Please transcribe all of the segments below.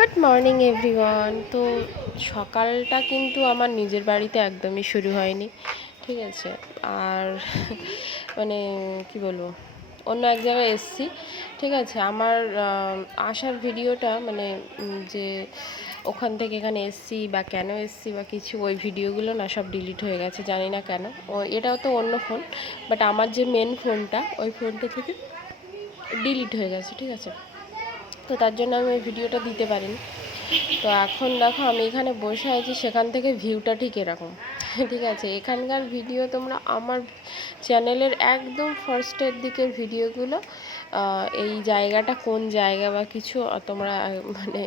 Good morning everyone. তো সকালটা কিন্তু আমার নিজের বাড়িতে একদমই শুরু হয়নি, ঠিক আছে। আর মানে কি বলবো, অন্য এক জায়গায় এসছি, ঠিক আছে। আমার আসার ভিডিওটা মানে যে ওখান থেকে এখানে এসছি বা কেন এসছি বা কিছু, ওই ভিডিওগুলো না সব ডিলিট হয়ে গেছে, জানি না কেন। এটাও তো অন্য ফোন, বাট আমার যে মেন ফোনটা, ওই ফোনটা থেকে ডিলিট হয়ে গেছে, ঠিক আছে। তো তার জন্য আমি ওই ভিডিওটা দিতে পারিনি। তো এখন দেখো আমি এখানে বসে আছি, সেখান থেকে ভিউটা ঠিক এরকম, ঠিক আছে। এখানকার ভিডিও তোমরা আমার চ্যানেলের একদম ফার্স্টের দিকের ভিডিওগুলো, এই জায়গাটা কোন জায়গা বা কিছু তোমরা মানে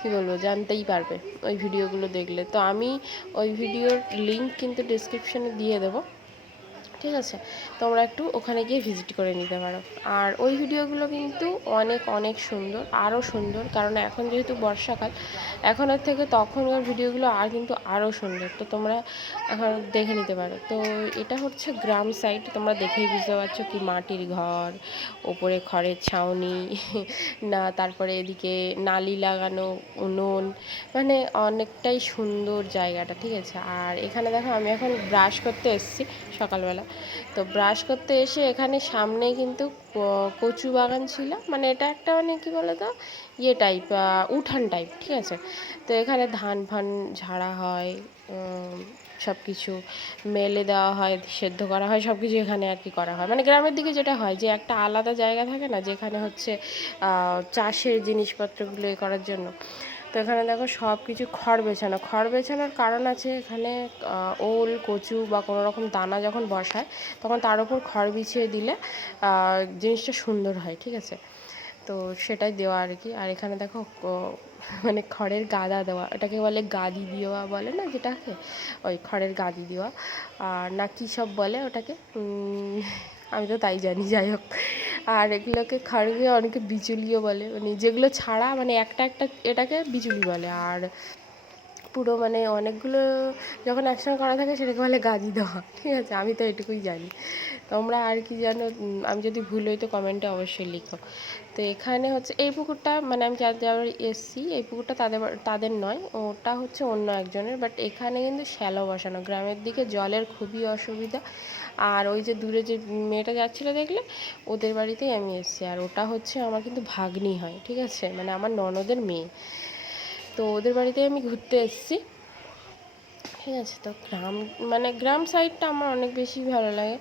কী বলবো, জানতেই পারবে ওই ভিডিওগুলো দেখলে। তো আমি ওই ভিডিওর লিঙ্ক কিন্তু ডিসক্রিপশানে দিয়ে দেবো, ঠিক আছে। তোমরা একটু ওখানে গিয়ে ভিজিট করে নিতে পারো। আর ওই ভিডিওগুলো কিন্তু অনেক অনেক সুন্দর, আরও সুন্দর, কারণ এখন যেহেতু বর্ষাকাল, এখনের থেকে তখনকার ভিডিওগুলো আর কিন্তু আরও সুন্দর। তো তোমরা এখন দেখে নিতে পারো। তো এটা হচ্ছে গ্রাম সাইড, তোমরা দেখেই বুঝতে পারছো কি মাটির ঘর, ওপরে খড়ের ছাউনি না, তারপরে এদিকে নালি লাগানো, উনুন, মানে অনেকটাই সুন্দর জায়গাটা, ঠিক আছে। আর এখানে দেখো আমি এখন ব্রাশ করতে এসেছি সকালবেলা। তো ব্রাশ করতে এসে এখানে সামনে কিন্তু কচু বাগান ছিল, মানে এটা একটা মানে কী বলো তো, ইয়ে টাইপ, উঠান টাইপ, ঠিক আছে। তো এখানে ধান ফান ঝাড়া হয়, সব কিছু মেলে দেওয়া হয়, সেদ্ধ করা হয়, সব কিছু এখানে আর কি করা হয়। মানে গ্রামের দিকে যেটা হয় যে একটা আলাদা জায়গা থাকে না, যেখানে হচ্ছে চাষের জিনিসপত্রগুলো এ করার জন্য। তো এখানে দেখো সব কিছু খড় বেছানো, খড় বেছানোর কারণ আছে এখানে, ওল কচু বা কোনো রকম দানা যখন বসায় তখন তার উপর খড় বিছিয়ে দিলে জিনিসটা সুন্দর হয়, ঠিক আছে। তো সেটাই দেওয়া আর কি। আর এখানে দেখো মানে খড়ের গাদা দেওয়া, এটাকে বলে গাদি দেওয়া বলে না যেটাকে, ওই খড়ের গাদি দেওয়া আর না কী সব বলে ওটাকে, আমি তো তাই জানি, যাই হোক। আর এগুলোকে খড়কে অনেকে বিচুলিও বলে, মানে যেগুলো ছাড়া মানে একটা একটা, এটাকে বিচুলি বলে। আর পুরো মানে অনেকগুলো যখন একসঙ্গে করা থাকে সেটাকে বলে গাদি দেওয়া, ঠিক আছে। আমি তো এটুকুই জানি, তোমরা আর কি জানো, আমি যদি ভুল হই তো কমেন্টে অবশ্যই লিখো। তো এখানে হচ্ছে এই পুকুরটা, মানে আমি যাদের এসছি, এই পুকুরটা তাদের নয়, ওটা হচ্ছে অন্য একজনের। বাট এখানে কিন্তু শ্যালো বসানো, গ্রামের দিকে জলের খুবই অসুবিধা। আর ওই যে দূরে যে মেয়েটা যাচ্ছিলো দেখলে, ওদের বাড়িতেই আমি এসেছি। আর ওটা হচ্ছে আমার কিন্তু ভাগ্নি হয়, ঠিক আছে, মানে আমার ননদের মেয়ে। তো ওদের বাড়িতে আমি ঘুরতে এসেছি, ঠিক আছে। তো মানে গ্রাম সাইডটা আমার অনেক বেশি ভালো লাগে।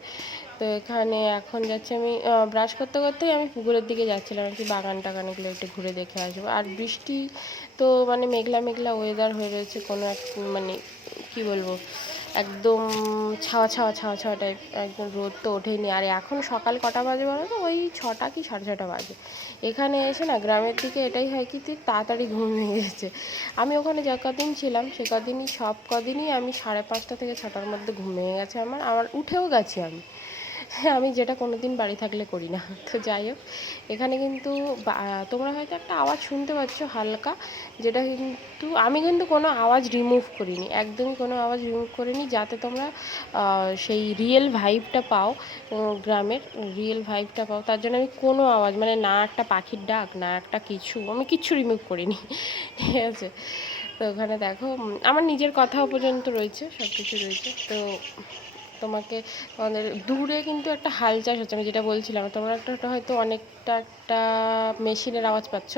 তো এখানে এখন যাচ্ছি আমি, ব্রাশ করতে করতেই আমি পুকুরের দিকে যাচ্ছিলাম আর কি, বাগান টাগানগুলো একটু ঘুরে দেখে আসবো। আর বৃষ্টি তো মানে মেঘলা মেঘলা ওয়েদার হয়ে রয়েছে, কোনো এক মানে কী বলবো, একদম ছাওয়া ছাওয়া ছাওয়া ছাওয়া টাইপ, একদম রোদ তো ওঠেনি। আর এখন সকাল কটা বাজে বলো তো, ওই 6টা কি 6:30 বাজে। এখানে এসে না গ্রামের দিকে এটাই হয় কি, তুই তাড়াতাড়ি ঘুম ভেঙে গেছে। আমি ওখানে যে কদিন ছিলাম সে কদিনই, সব কদিনই আমি 5:30 থেকে 6টার মধ্যে ঘুম ভেঙে গেছে আমার, আবার উঠেও গেছি আমি। হ্যাঁ, আমি যেটা কোনো দিন বাড়ি থাকলে করি না। তো যাই হোক, এখানে কিন্তু তোমরা হয়তো একটা আওয়াজ শুনতে পাচ্ছ হালকা, যেটা কিন্তু আমি কিন্তু কোনো আওয়াজ রিমুভ করিনি, একদমই কোনো আওয়াজ রিমুভ করিনি, যাতে তোমরা সেই রিয়েল ভাইবটা পাও, গ্রামের রিয়েল ভাইবটা পাও। তার জন্য আমি কোনো আওয়াজ, মানে না একটা পাখির ডাক, না একটা কিছু, আমি কিচ্ছু রিমুভ করিনি, ঠিক আছে। তো ওখানে দেখো আমার নিজের কথাও পর্যন্ত রয়েছে, সব কিছু রয়েছে। তো তোমাকে, তোমাদের দূরে কিন্তু একটা হাল চাষ হচ্ছে, আমি যেটা বলছিলাম, তোমরা একটা হয়তো অনেকটা একটা মেশিনের আওয়াজ পাচ্ছ,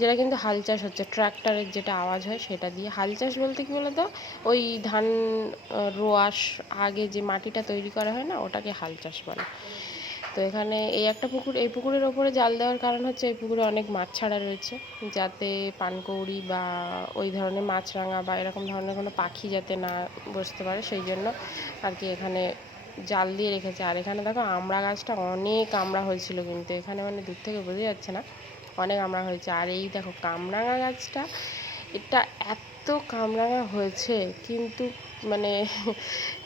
যেটা কিন্তু হাল চাষ হচ্ছে, ট্র্যাক্টরের যেটা আওয়াজ হয় সেটা দিয়ে। হাল চাষ বলতে কী বলো তো, ওই ধান রোয়াশ আগে যে মাটিটা তৈরি করা হয় না, ওটাকে হাল চাষ বলে। তো এখানে এই একটা পুকুর, এই পুকুরের ওপরে জাল দেওয়ার কারণ হচ্ছে এই পুকুরে অনেক মাছ ছাড়া রয়েছে, যাতে পানকৌড়ি বা ওই ধরনের মাছরাঙা বা এরকম ধরনের কোনো পাখি যাতে না বসতে পারে, সেই জন্য আর কি এখানে জাল দিয়ে রেখেছে। আর এখানে দেখো আমড়া গাছটা অনেক আমড়া হয়েছিল, কিন্তু এখানে মানে দূর থেকে বোঝা যাচ্ছে না, অনেক আমড়া হয়েছে। আর এই দেখো কামরাঙা গাছটা, এটা এত কামরাঙা হয়েছে কিন্তু মানে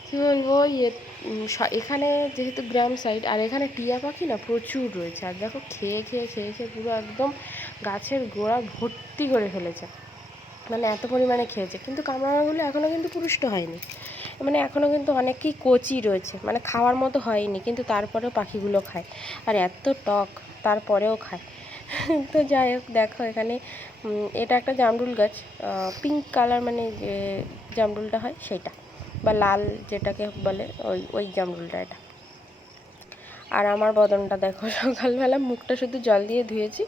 কী বলবো, এখানে যেহেতু গ্রাম সাইড, আর এখানে টিয়া পাখি না প্রচুর রয়েছে। আর দেখো খেয়ে খেয়ে খেয়ে খেয়ে পুরো একদম গাছের গোড়া ভর্তি করে ফেলেছে, মানে এত পরিমাণে খেয়েছে। কিন্তু কামরাঙাগুলো এখনও কিন্তু পুরুষ্ট হয়নি, মানে এখনও কিন্তু অনেকই কচি রয়েছে, মানে খাওয়ার মতো হয়নি, কিন্তু তারপরেও পাখিগুলো খায়। আর এত টক, তারপরেও খায়। তো যাই হোক, দেখো এখানে এটা একটা জামরুল গাছ, পিঙ্ক কালার, মানে যে জামরুলটা হয় সেটা, বা লাল যেটাকে বলে, ওই ওই জামরুলটা এটা। আর আমার বদনটা দেখো, সকালবেলা মুখটা শুধু জল দিয়ে ধুয়েছি,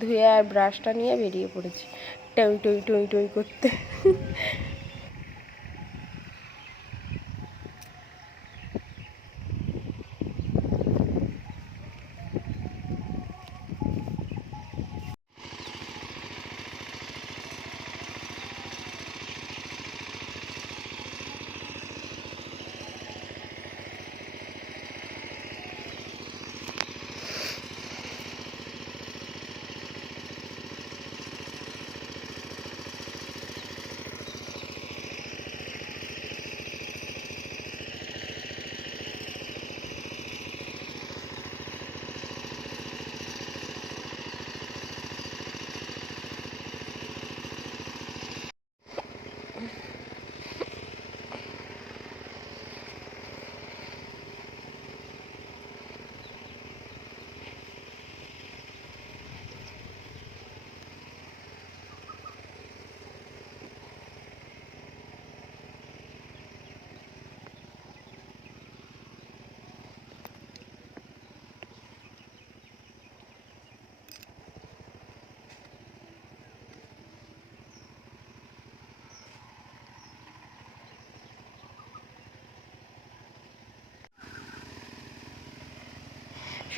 ধুয়ে আর ব্রাশটা নিয়ে বেরিয়ে পড়েছি টই টই টই টই করতে।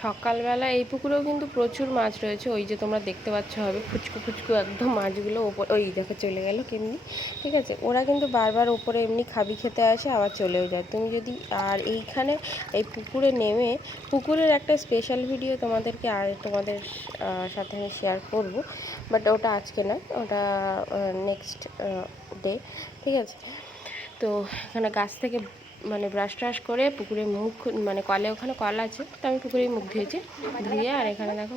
সকালবেলা এই পুকুরেও কিন্তু প্রচুর মাছ রয়েছে, ওই যে তোমরা দেখতে পাচ্ছ হবে ফুচকু ফুচকু একদম মাছগুলো ওপর, ওই দেখো চলে গেল কেমনি। ঠিক আছে, ওরা কিন্তু বারবার ওপরে এমনি খাবি খেতে আসে, আবার চলেও যায়। তুমি যদি, আর এইখানে এই পুকুরে নেমে, পুকুরের একটা স্পেশাল ভিডিও তোমাদেরকে আর তোমাদের সাথে আমি শেয়ার করব, বাট ওটা আজকে নয়, ওটা নেক্সট ডে। ঠিক আছে, তো এখানে গাছ থেকে মানে ব্রাশ ট্রাশ করে পুকুরে মুখ, মানে কলে, ওখানে কল আছে, তো আমি পুকুরেই মুখ ধুয়েছি, ধুয়ে আর এখানে দেখো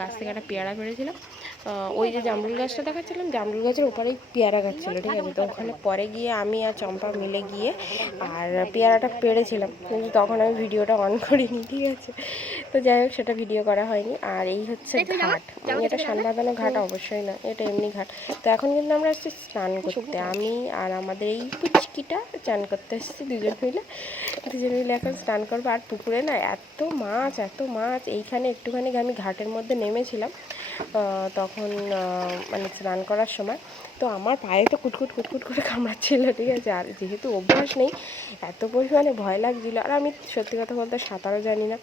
গাছ থেকে একটা পেয়ারা পেড়েছিলাম। ওই যে জামরুল গাছটা দেখাচ্ছিলাম, জামরুল গাছের ওপরেই পেয়ারা গাছ ছিল। ঠিক আছে, তো ওখানে পরে গিয়ে আমি আর চম্পা মিলে গিয়ে আর পেয়ারাটা পেড়েছিলাম, কিন্তু তখন আমি ভিডিওটা অন করিনি। ঠিক আছে, তো যাই হোক, সেটা ভিডিও করা হয়নি। আর এই হচ্ছে ঘাট, এটা সানবাঁধানো ঘাট অবশ্যই না, এটা এমনি ঘাট। তো এখন কিন্তু আমরা এসেছি স্নান করতে, আমি আর আমাদের এই পুচকিটা চান করতে এসেছি দুজন মিলে এখন স্নান করবো। আর পুকুরে না এত মাছ, এত মাছ, এইখানে একটুখানি আমি ঘাটের মধ্যে নেমেছিলাম তখন, মানে স্নান করার সময়, তো আমার পায়ে তো কুটকুট কুটকুট করে কামড়াচ্ছিল। ঠিক আছে, আর যেহেতু অভ্যাস নেই, এত পরিমাণে ভয় লাগছিলো। আর আমি সত্যি কথা বলতে সাঁতারও জানি না,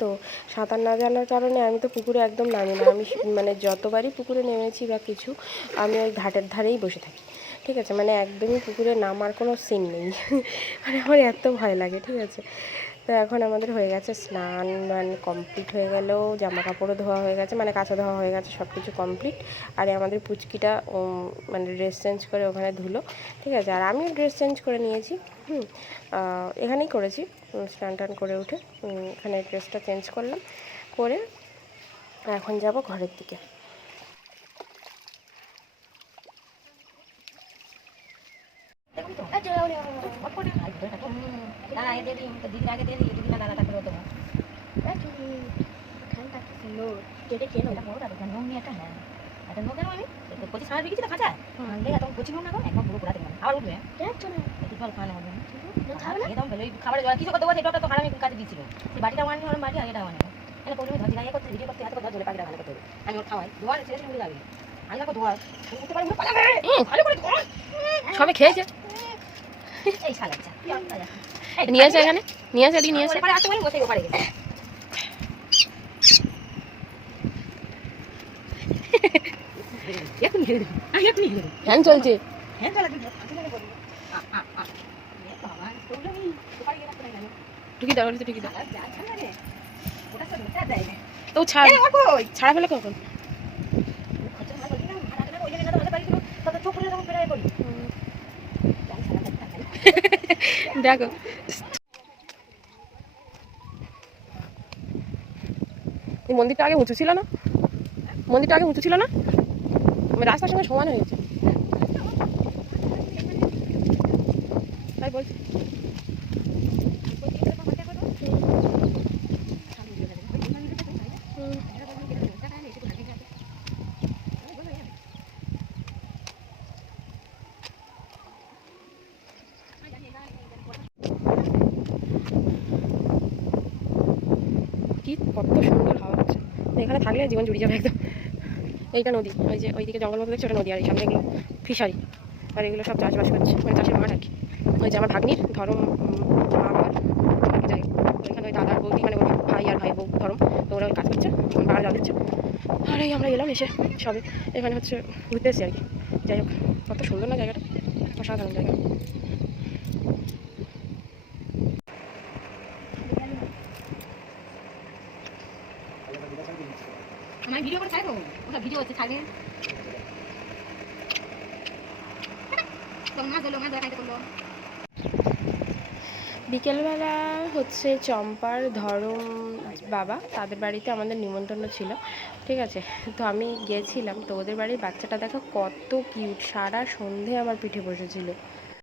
তো সাঁতার না জানার কারণে আমি তো পুকুরে একদম নামি না। আমি মানে যতবারই পুকুরে নেমেছি বা কিছু, আমি ওই ঘাটের ধারেই বসে থাকি। ঠিক আছে, মানে একদমই পুকুরে নামার কোনো সিন নেই। মানে আমার এত ভয় লাগে। ঠিক আছে, তো এখন আমাদের হয়ে গেছে স্নান, মানে কমপ্লিট হয়ে গেল, জামা কাপড়ও ধোয়া হয়ে গেছে, মানে কাঁচা ধোয়া হয়ে গেছে, সব কিছু কমপ্লিট। আর আমাদের পুচকিটা মানে ড্রেস চেঞ্জ করে ওখানে ধুলো। ঠিক আছে, আর আমিও ড্রেস চেঞ্জ করে নিয়েছি, এখানেই করেছি, স্নান টান করে উঠে এখানে ড্রেসটা চেঞ্জ করলাম, করে এখন যাব ঘরের দিকে। খাবারের জল কিছু করতে বলছে, এটা তো খারাপ কাজে দিচ্ছিল, সেই বাটিটা আনি, ওর বাটি আর এটা আনে এটা প্রথমে ধর দিলাই করতে ভিডিও করতে এত কথা জলে পাখিটা ভালো করতে হবে। আমি ওর খাওয়াই ধোয়া ছেড়ে শুনে যাবে, আমি দেখো ধোয়া উঠতে পারি ভালো করে সবে খেয়েছে, এই শালা নিয়ে আসে এখানে, নিয়ে আসে, এদিকে নিয়ে আসে। আসতে বলি বসে ওপারে গেছে এখন ঘিরে দেবো, আমি এখন ঘিরে দেবো, ফ্যান চলছে, হ্যাঁ চলা কিন্তু বাবা ওপারে গেলে তো নাই ঢুকি দাও, ঢুকি দাও, ওটা তো ওটা দেয় না তো ছাড়া ফেলে কখন? দেখো এই মন্দিরটা আগে উঁচু ছিল না, মন্দিরটা আগে উঁচু ছিল না, রাস্তার সঙ্গে সমান হয়েছে, তাই বলছি। কত সুন্দর হাওয়া হচ্ছে, এখানে থাকলে জীবন জুড়ে যাবে একদম। এইটা নদী, ওই যে ওইদিকে জঙ্গল মতো দেখছি ওটা নদী, আর এই সামনে এগুলো ফিশারি, আর এগুলো সব চাষবাস করছে, মানে চাষের মাঠ আর কি। ওই যে আমার ভাগ্নির ধরম মা বাবার যাই, ওইখানে ওই দাদার বৌদি মানে ওর ভাই আর ভাই বউ ধরম, তো ওরা ওই কাজ করছে, বাগান জল দিচ্ছে। আর এই আমরা এলাম এসে সবে এখানে হচ্ছে ঘুরতে এসেছি আর কি। যাই হোক, কত সুন্দর না জায়গাটা, অসাধারণ জায়গা। আমার ভিডিও করে ছাড়বো, ওটা ভিডিও হচ্ছে ছাড়বে তো মাছ হলো, মাছ ধরা খাইতে করলো। বিকেলবেলা হচ্ছে চম্পার ধরম বাবা তাদের বাড়িতে আমাদের নিমন্ত্রণ ছিল, ঠিক আছে। তো আমি গিয়েছিলাম, তো ওদের বাড়ির বাচ্চাটা দেখো কত কিউট, সারা সন্ধে আমার পিঠে বসেছিল।